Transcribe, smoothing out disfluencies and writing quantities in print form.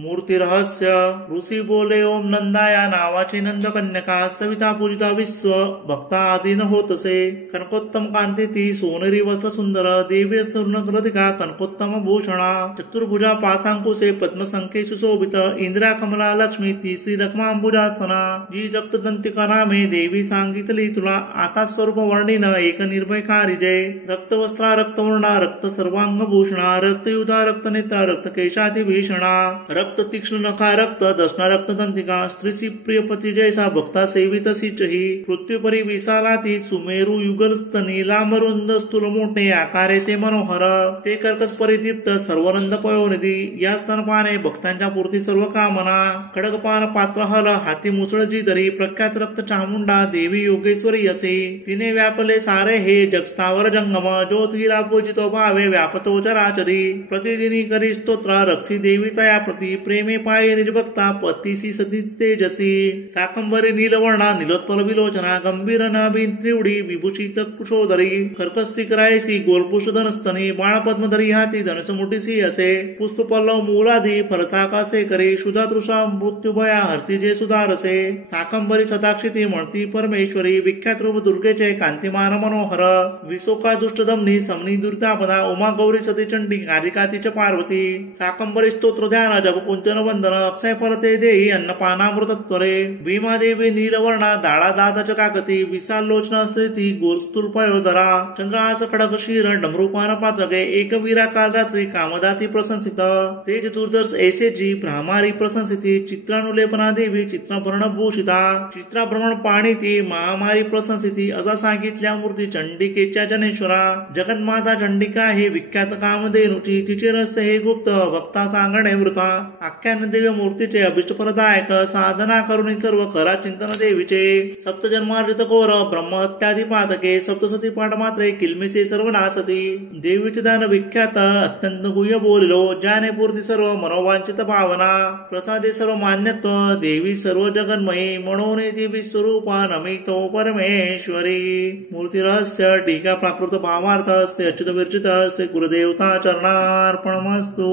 मूर्ती रहस्य ऋषी बोले ओम नंदा या नावाची नंद कन्यका सविता पूजिता विश्व भक्ता आधीन होतसे कनकोत्तम कांती ती सोनेरी वस्त्र सुंदर देवी सुवर्णकृतिका कनकोत्तम भूषणा चतुर्भुजा पासांकुशे पद्मसंख्ये सुशोभित इंद्रा कमला लक्ष्मी ती श्री रक्मांबुजासना जी रक्तदंतिका नामे देवी सांगितली तुला आता स्वरूप वर्णिन एक निर्भय कारिजय रक्तवस्त्रा रक्तवर्णा रक्त सर्वांग भूषणा रक्तयुधा रक्तनेत्रा रक्तकेशाति भीषणा रक्त तीक्ष्ण नखा रक्त दशना रक्तदंतिका स्त्रीसी प्रियपती जैसा भक्ता सेवितसीचही पृथ्वीपरी विसाला ती सुमेरू युगलस्तनी लांबरुंद स्थूल मोठे आकारे ते मनोहर ते कर्कस परिदीप्त सर्वनंद पयोनिधी या स्तनपाने भक्तांच्या पूर्ती सर्व कामना खडगपान पात्र हल हाती मुसळ जी धरी प्रख्यात रक्त चामुंडा देवी योगेश्वरी असे तिने व्यापले सारे हे जगस्तावर जंगम ज्योतिला पूजितो भावे व्यापतो चराचरी प्रतिदिनी करी स्तोत्र रक्षी देवी तया प्रती प्रेमे पाये निर्भक्ता पतीसी सती तेजसी साकंबरी नीलवर्णा नीलोत्पल विलोचना गंभीर नाभी त्रिवडी विभूषित कुशोदरी कर्कसी करायसी गोलपुषधन स्तनी बाळपद्मधरी हाती धनुष मुठीसी असे पुष्पपल्लव मूलाधी फरसाकासे करे शुधा तृषा मृत्युभया हरती जे सुधारसे साकंबरी सदाक्षिती म्हणती परमेश्वरी विख्यात रूप दुर्गेचे कांतिमान मनोहर विशोका दुष्टदमनी समनी दुर्तापदा उमा गौरी सती चंडी कालिका तिच पार्वती साकंबरी स्तोत्र ध्यान जप पुंचन वंदन अक्षय फलते देही अन्नपानामृतत्वरे भीमादेवी नीलवर्णा दाळा दादाच काकती विशाल लोचना स्त्रीती गोलस्थूल पयोधरा चंद्रहास खडक शीर डमरूपान पात्रके एकवीरा काल रात्री कामदाती प्रशंसित तेज दुर्दर्श ऐसे जी भ्रामारी प्रशंसिती चित्रानुलेपना देवी चित्रभरण भूषिता चित्राभ्रमण पाणी ती महामारी प्रशंसिती असा सांगितल्या मूर्ती चंडिकेच्या जनेश्वरा जगन्माता चंडिका हे विख्यात कामधेनुची तिचे रहस्य हे गुप्त भक्ता सांगणे वृता आख्यान देवी मूर्तीचे अभिष्टफलदायक साधना करुणी सर्व करा चिंतन देवीचे सप्तजन्मार्जित कोर ब्रह्म इत्यादी पातके सप्तसती पाठ मात्रे किल्मिसे सर्वनासती देवीचे दान विख्यात अत्यंत गुह्य बोलिलो ज्याने पूर्ती सर्व मनोवांचित भावना प्रसादे सर्व मान्यत्व देवी सर्व जगन्मयी म्हणून ती विश्वरूपा नमितो परमेश्वरी मूर्ती रहस्य टीका प्राकृत भावार्थ श्री अच्युत विरचित श्री गुरुदेवता चरणार्पणमस्तु।